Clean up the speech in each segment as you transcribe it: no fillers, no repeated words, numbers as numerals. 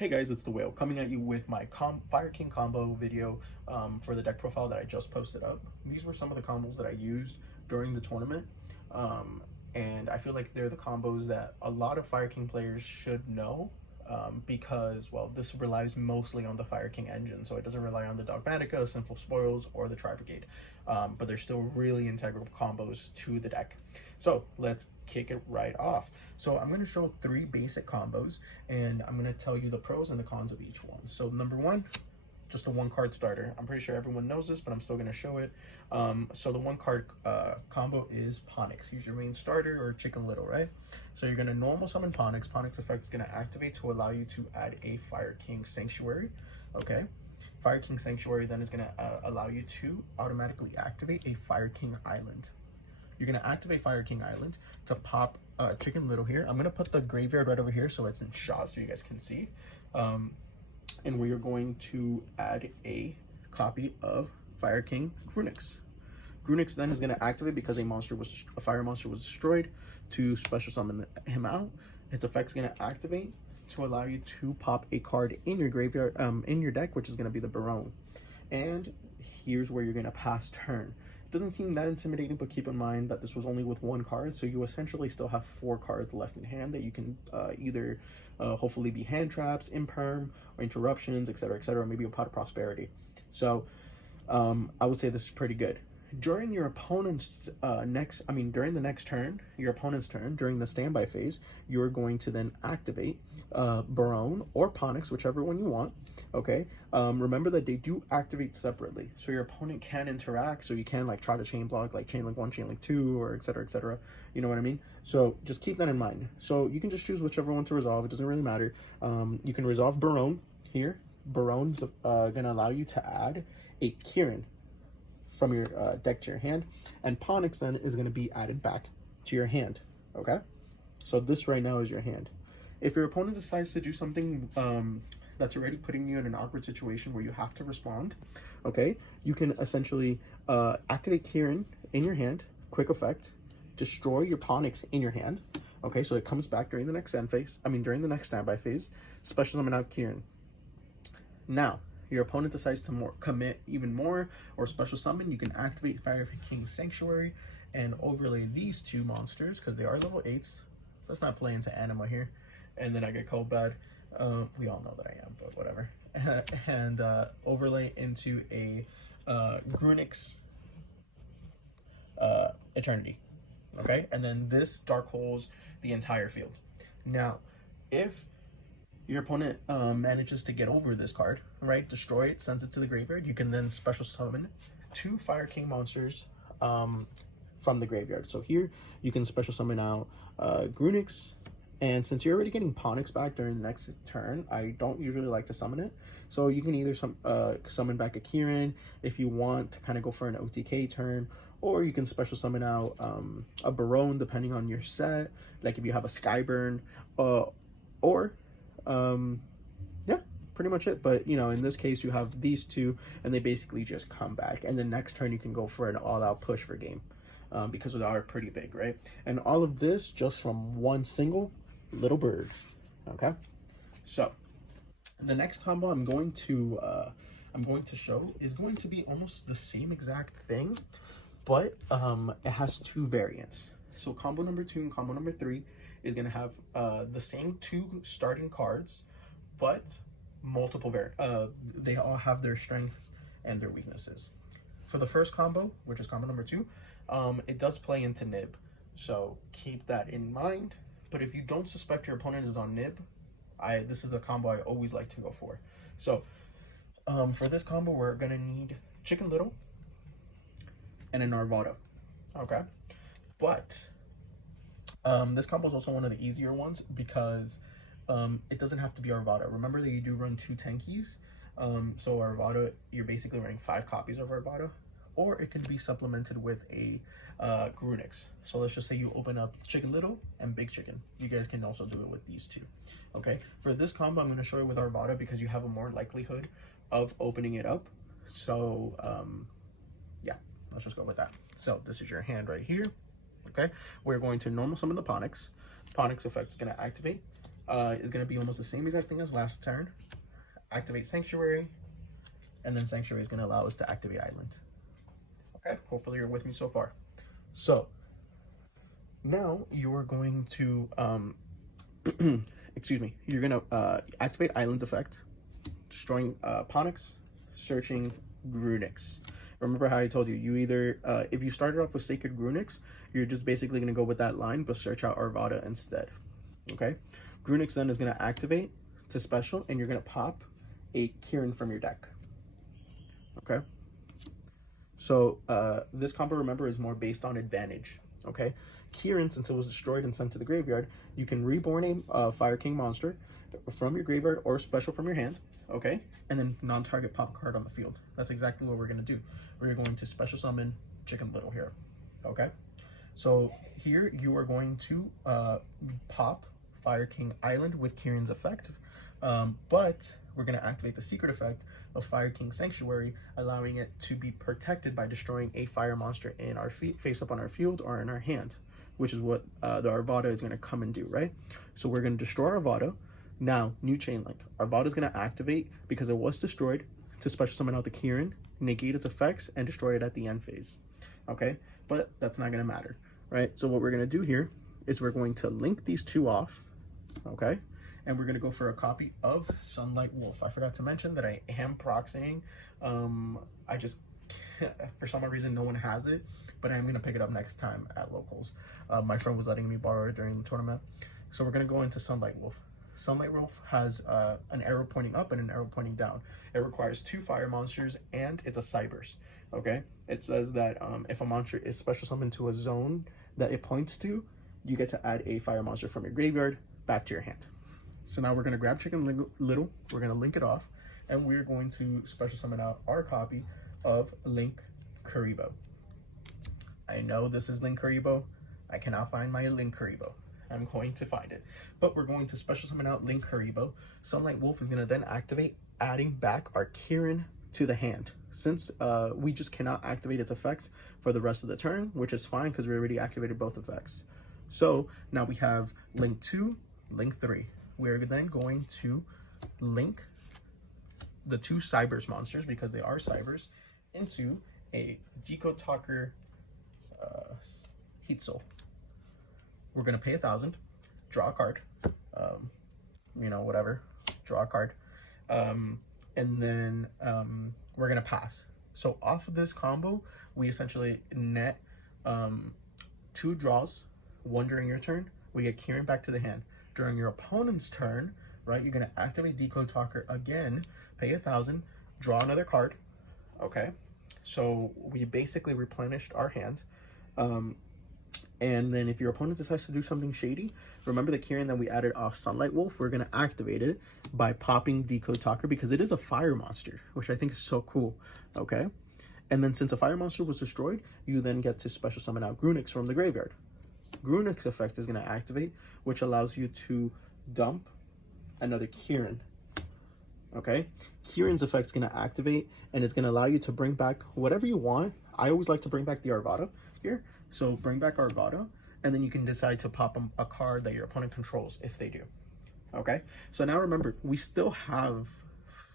Hey guys, it's the Whale coming at you with my Fire King combo video for the deck profile that I just posted up. These were some of the combos that I used during the tournament, and I feel like they're the combos that a lot of Fire King players should know because, well, this relies mostly on the Fire King engine, so it doesn't rely on the Dogmatica, Sinful Spoils, or the Tri-Brigade, but they're still really integral combos to the deck. So let's kick it right off. So I'm going to show 3 basic combos, and I'm going to tell you the pros and the cons of each one. So number 1, just a 1-card starter. I'm pretty sure everyone knows this, but I'm still going to show it. So the 1-card combo is Ponix. He's your main starter, or Chicken Little, right? So you're going to normal summon Ponix. Ponix effect is going to activate to allow you to add a Fire King Sanctuary. Okay. Fire King Sanctuary then is going to allow you to automatically activate a Fire King Island. You're going to activate Fire King Island to pop Chicken Little here. I'm going to put the graveyard right over here so it's in shot so you guys can see. And we are going to add a copy of Fire King Grunix. Grunix then is going to activate because a fire monster was destroyed to special summon him out. Its effect is going to activate to allow you to pop a card in your graveyard, in your deck, which is going to be the Baronne. And here's where you're going to pass turn. Doesn't seem that intimidating, but keep in mind that this was only with 1 card, so you essentially still have 4 cards left in hand that you can either hopefully be hand traps, imperm, or interruptions, etc., maybe a pot of prosperity. So I would say this is pretty good. During your opponent's during the next turn, your opponent's turn, during the standby phase, you're going to then activate Baronne or Ponix, whichever one you want. Okay. Remember that they do activate separately, so your opponent can interact. So you can like try to chain block, like chain link 1, chain link 2, or etc. You know what I mean? So just keep that in mind. So you can just choose whichever one to resolve. It doesn't really matter. You can resolve Baronne here. Baronne's gonna allow you to add a Kieran from your deck to your hand, and Ponix then is going to be added back to your hand. Okay, so this right now is your hand. If your opponent decides to do something that's already putting you in an awkward situation where you have to respond, okay, you can essentially activate Kieran in your hand, quick effect, destroy your Ponix in your hand. Okay, so it comes back during the next during the next standby phase, special summon out Kieran. Now your opponent decides to commit even more or special summon, you can activate Fire King Sanctuary and overlay these 2 monsters because they are level 8s. Let's not play into Anima here, and then I get called bad. We all know that I am, but whatever. And overlay into a Grunix Eternity. Okay, and then this dark holes the entire field. Now, if your opponent manages to get over this card, right, destroy it, sends it to the graveyard, you can then special summon 2 Fire King monsters from the graveyard. So here you can special summon out Grunix, and since you're already getting Ponix back during the next turn, I don't usually like to summon it. So you can either summon back a Kieran if you want to kind of go for an OTK turn, or you can special summon out a Baronne depending on your set, like if you have a Skyburn, or yeah, pretty much it. But you know, in this case you have these 2 and they basically just come back, and then next turn you can go for an all-out push for game because they are pretty big, right? And all of this just from one single little bird. Okay, so the next combo I'm going to show is going to be almost the same exact thing, but it has 2 variants. So combo number 2 and combo number 3 is going to have the same 2 starting cards, but multiple they all have their strengths and their weaknesses. For the first combo, which is combo number 2, it does play into Nib, so keep that in mind. But if you don't suspect your opponent is on Nib, this is the combo I always like to go for. So for this combo, we're going to need Chicken Little and an Arvado. Okay, but this combo is also one of the easier ones because it doesn't have to be Arvado. Remember that you do run 2 Tenkies. So Arvado, you're basically running 5 copies of Arvado, or it can be supplemented with a Grunix. So let's just say you open up Chicken Little and Big Chicken. You guys can also do it with these 2. Okay, for this combo, I'm going to show you with Arvado because you have a more likelihood of opening it up. So yeah, let's just go with that. So this is your hand right here. Okay, we're going to normal summon the Ponix. Ponix effect is going to activate. is going to be almost the same exact thing as last turn. Activate Sanctuary, and then Sanctuary is going to allow us to activate Island. Okay, hopefully you're with me so far. So now you are going to excuse me, you're going to activate Island's effect, destroying Ponix, searching Grunix. Remember how I told you, you either, if you started off with Sacred Grunix, you're just basically going to go with that line, but search out Arvada instead. Okay? Grunix then is going to activate to special, and you're going to pop a Kieran from your deck. Okay? So, this combo, remember, is more based on advantage. Okay? Kieran, since it was destroyed and sent to the graveyard, you can reborn a Fire King monster from your graveyard or special from your hand. Okay, and then non-target pop a card on the field. That's exactly what we're going to do. We're going to special summon Chicken Little here. Okay, so here you are going to pop Fire King Island with Kieran's effect, but we're going to activate the secret effect of Fire King Sanctuary, allowing it to be protected by destroying a fire monster in our face up on our field or in our hand, which is what the Arvada is going to come and do, right? So we're going to destroy Arvada. Now, new chain link. Arvada is going to activate because it was destroyed to special summon out the Kieran, negate its effects, and destroy it at the end phase. Okay? But that's not going to matter, right? So what we're going to do here is we're going to link these two off, okay? And we're going to go for a copy of Sunlight Wolf. I forgot to mention that I am proxying. I just, for some reason, no one has it, but I'm going to pick it up next time at locals. My friend was letting me borrow it during the tournament. So we're going to go into Sunlight Wolf. Sunlight Wolf has an arrow pointing up and an arrow pointing down. It requires 2 fire monsters, and it's a Cyberse, okay? It says that if a monster is special summoned to a zone that it points to, you get to add a fire monster from your graveyard back to your hand. So now we're going to grab Chicken Little, we're going to link it off, and we're going to special summon out our copy of Link Karibo. I know this is Link Karibo. I cannot find my Link Karibo. I'm going to find it. But we're going to special summon out Link Karibo. Sunlight Wolf is going to then activate, adding back our Kieran to the hand. Since we just cannot activate its effects for the rest of the turn, which is fine because we already activated both effects. So now we have Link 2, Link 3. We're then going to link the 2 Cyberse monsters, because they are Cybers, into a Deco Talker Heat Soul. We're going to pay 1,000, draw a card, you know, whatever, draw a card, and then we're going to pass. So off of this combo, we essentially net 2 draws, 1 during your turn. We get Kieran back to the hand. During your opponent's turn, right, you're going to activate Deco Talker again, pay 1,000, draw another card, okay? So we basically replenished our hand. And then if your opponent decides to do something shady, remember the Kieran that we added off Sunlight Wolf, we're going to activate it by popping Deco Talker, because it is a fire monster, which I think is so cool, okay? And then since a fire monster was destroyed, you then get to special summon out Grunix from the graveyard. Grunix effect is going to activate, which allows you to dump another Kieran, okay? Kieran's effect is going to activate, and it's going to allow you to bring back whatever you want. I always like to bring back the Arvada here. So bring back Arvada, and then you can decide to pop a card that your opponent controls if they do. Okay? So now remember, we still have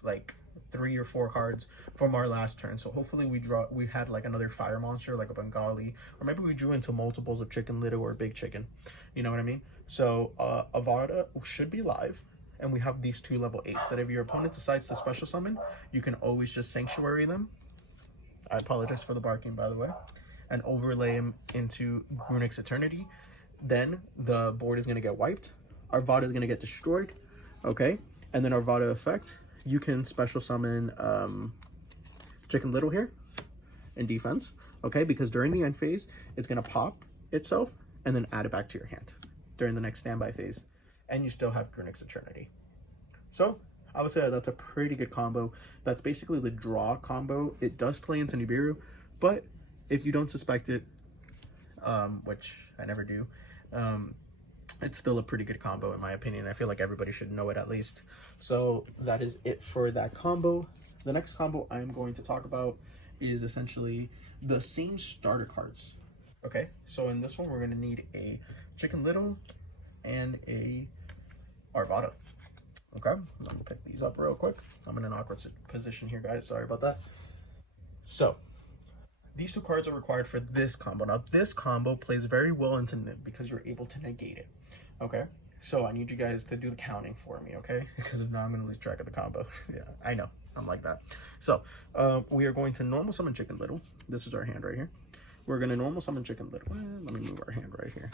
like 3 or 4 cards from our last turn. So hopefully we had like another fire monster, like a Bengali, or maybe we drew into multiples of Chicken Little or Big Chicken. You know what I mean? So Arvada should be live. And we have these 2 level 8s that if your opponent decides to special summon, you can always just Sanctuary them. I apologize for the barking, by the way. And overlay him into Grunix Eternity. Then the board is going to get wiped. Arvada is going to get destroyed. Okay? And then Arvada effect, you can special summon Chicken Little here in defense. Okay? Because during the end phase, it's going to pop itself and then add it back to your hand during the next standby phase. And you still have Grunix Eternity. So I would say that's a pretty good combo. That's basically the draw combo. It does play into Nibiru, but if you don't suspect it, which I never do, it's still a pretty good combo in my opinion. I feel like everybody should know it at least. So that is it for that combo. The next combo I'm going to talk about is essentially the same starter cards. Okay, so in this one we're going to need a Chicken Little and a Arvada. Okay, let me pick these up real quick. I'm in an awkward position here, guys. Sorry about that. So, these two cards are required for this combo. Now, this combo plays very well into Nib because you're able to negate it. Okay, so I need you guys to do the counting for me, okay? Because if not, I'm going to lose track of the combo. Yeah, I know. I'm like that. So, we are going to normal summon Chicken Little. This is our hand right here. We're going to normal summon Chicken Little. Let me move our hand right here.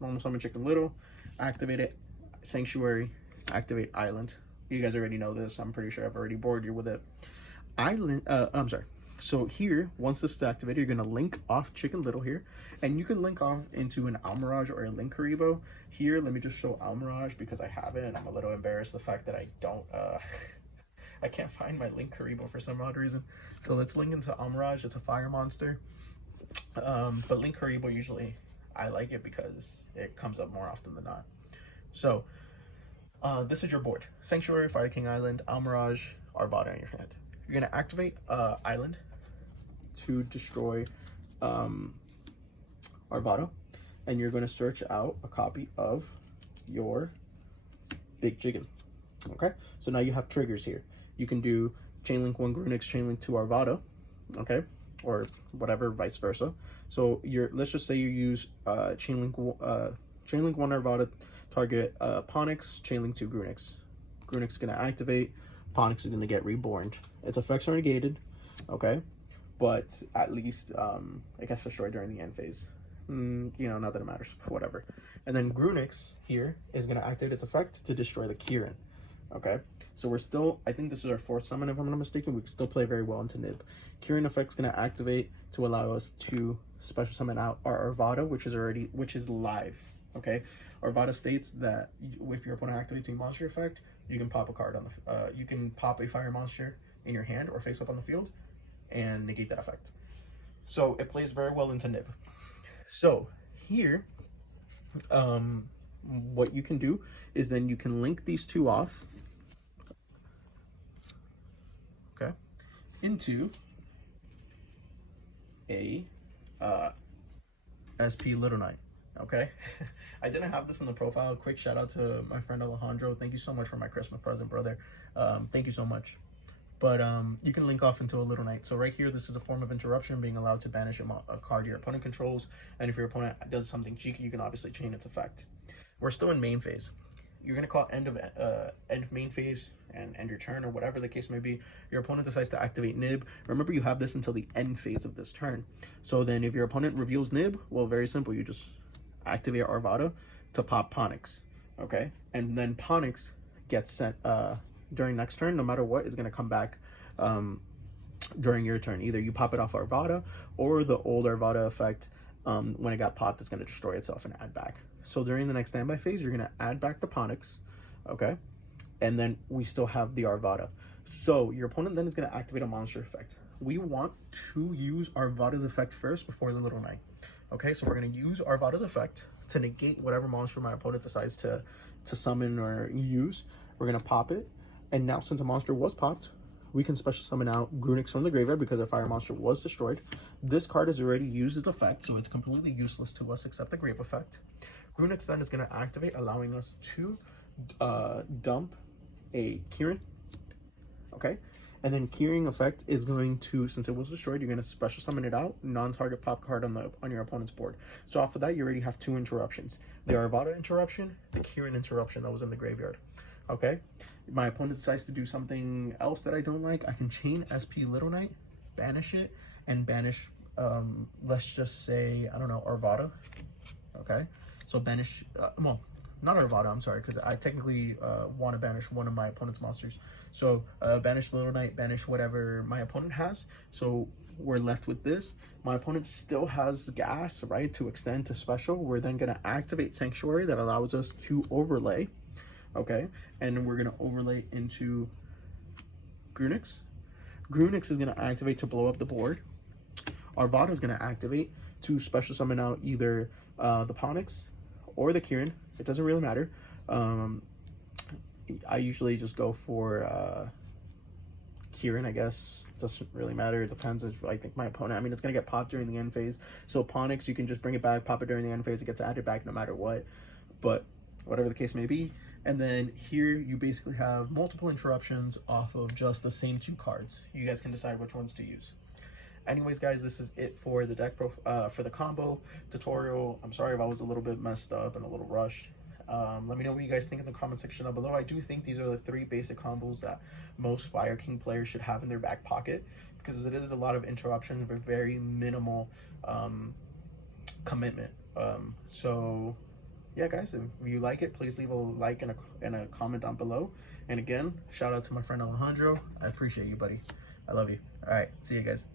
Normal summon Chicken Little. Activate it. Sanctuary. Activate Island. You guys already know this. I'm pretty sure I've already bored you with it. Island. I'm sorry. So here, once this is activated, you're going to link off Chicken Little here. And you can link off into an Almirage or a Linkuriboh. Here, let me just show Almirage because I have it. And I'm a little embarrassed the fact that I don't... I can't find my Linkuriboh for some odd reason. So let's link into Almirage. It's a fire monster. But Linkuriboh usually, I like it because it comes up more often than not. So... this is your board. Sanctuary, Fire King Island, Almirage, Arvada in your hand. You're going to activate Island to destroy Arvada. And you're going to search out a copy of your Big Chicken. Okay? So now you have triggers here. You can do Chainlink 1 Grunix, Chainlink 2 Arvada. Okay? Or whatever, vice versa. So let's just say you use Chainlink 1 Arvada, target Ponix, Chainlink 2 Grunix. Grunix is going to activate, Ponix is going to get reborn. Its effects are negated, okay? But at least it gets destroyed during the end phase. You know, not that it matters, whatever. And then Grunix here is going to activate its effect to destroy the Kirin, okay? So we're still, I think this is our 4th summon if I'm not mistaken, we can still play very well into Nib. Kirin effect is going to activate to allow us to special summon out our Arvada, which is live. Okay, Arvada states that if your opponent activates a monster effect, you can pop a card on the you can pop a fire monster in your hand or face up on the field and negate that effect. So it plays very well into Nib. So here, what you can do is then you can link these two off, okay, into a SP Little Knight. Okay, I didn't have this in the profile. Quick shout out to my friend Alejandro. Thank you so much for my Christmas present, brother. Thank you so much. But you can link off into a Little Knight. So right here, this is a form of interruption, being allowed to banish a card your opponent controls. And if your opponent does something cheeky, you can obviously chain its effect. We're still in main phase. You're gonna call end of main phase and end your turn, or whatever the case may be. Your opponent decides to activate Nib. Remember, you have this until the end phase of this turn. So then if your opponent reveals Nib, well, very simple. You just activate Arvada to pop Ponix, okay? And then Ponix gets sent during next turn, no matter what, is going to come back during your turn. Either you pop it off Arvada, or the old Arvada effect, when it got popped, it's going to destroy itself and add back. So during the next standby phase, you're going to add back the Ponix, okay? And then we still have the Arvada. So your opponent then is going to activate a monster effect. We want to use Arvada's effect first before the Little Knight. Okay, so we're going to use Arvada's effect to negate whatever monster my opponent decides to summon or use. We're going to pop it. And now, since a monster was popped, we can special summon out Grunix from the graveyard because our fire monster was destroyed. This card has already used its effect, so it's completely useless to us except the grave effect. Grunix then is going to activate, allowing us to dump a Kirin. Okay, and then Kirin effect is going to, since it was destroyed, you're going to special summon it out, non-target pop card on your opponent's board. So off of that, you already have 2 interruptions. The Arvada interruption, the Kirin interruption that was in the graveyard. Okay, my opponent decides to do something else that I don't like, I can chain SP Little Knight, banish it, and banish, let's just say, I don't know, Arvada. Okay, so banish, well, not Arvada, I'm sorry, because I technically want to banish one of my opponent's monsters. So banish Little Knight, banish whatever my opponent has. So we're left with this. My opponent still has gas, right, to extend to special. We're then going to activate Sanctuary that allows us to overlay. Okay, and we're going to overlay into Grunix. Grunix is going to activate to blow up the board. Arvada is going to activate to special summon out either the Ponix or the Kirin. It doesn't really matter. I usually just go for Kirin, I guess. It doesn't really matter. It depends if I think my opponent, I mean, it's going to get popped during the end phase. So Ponix, you can just bring it back, pop it during the end phase. It gets added back no matter what. But whatever the case may be. And then here you basically have multiple interruptions off of just the same 2 cards. You guys can decide which ones to use. Anyways, guys, this is it for the for the combo tutorial. I'm sorry if I was a little bit messed up and a little rushed. Let me know what you guys think in the comment section down below. I do think these are the 3 basic combos that most Fire King players should have in their back pocket, because it is a lot of interruptions with very minimal commitment. So yeah, guys, if you like it, please leave a like and a comment down below. And again, shout out to my friend Alejandro. I appreciate you, buddy. I love you. All right, see you guys.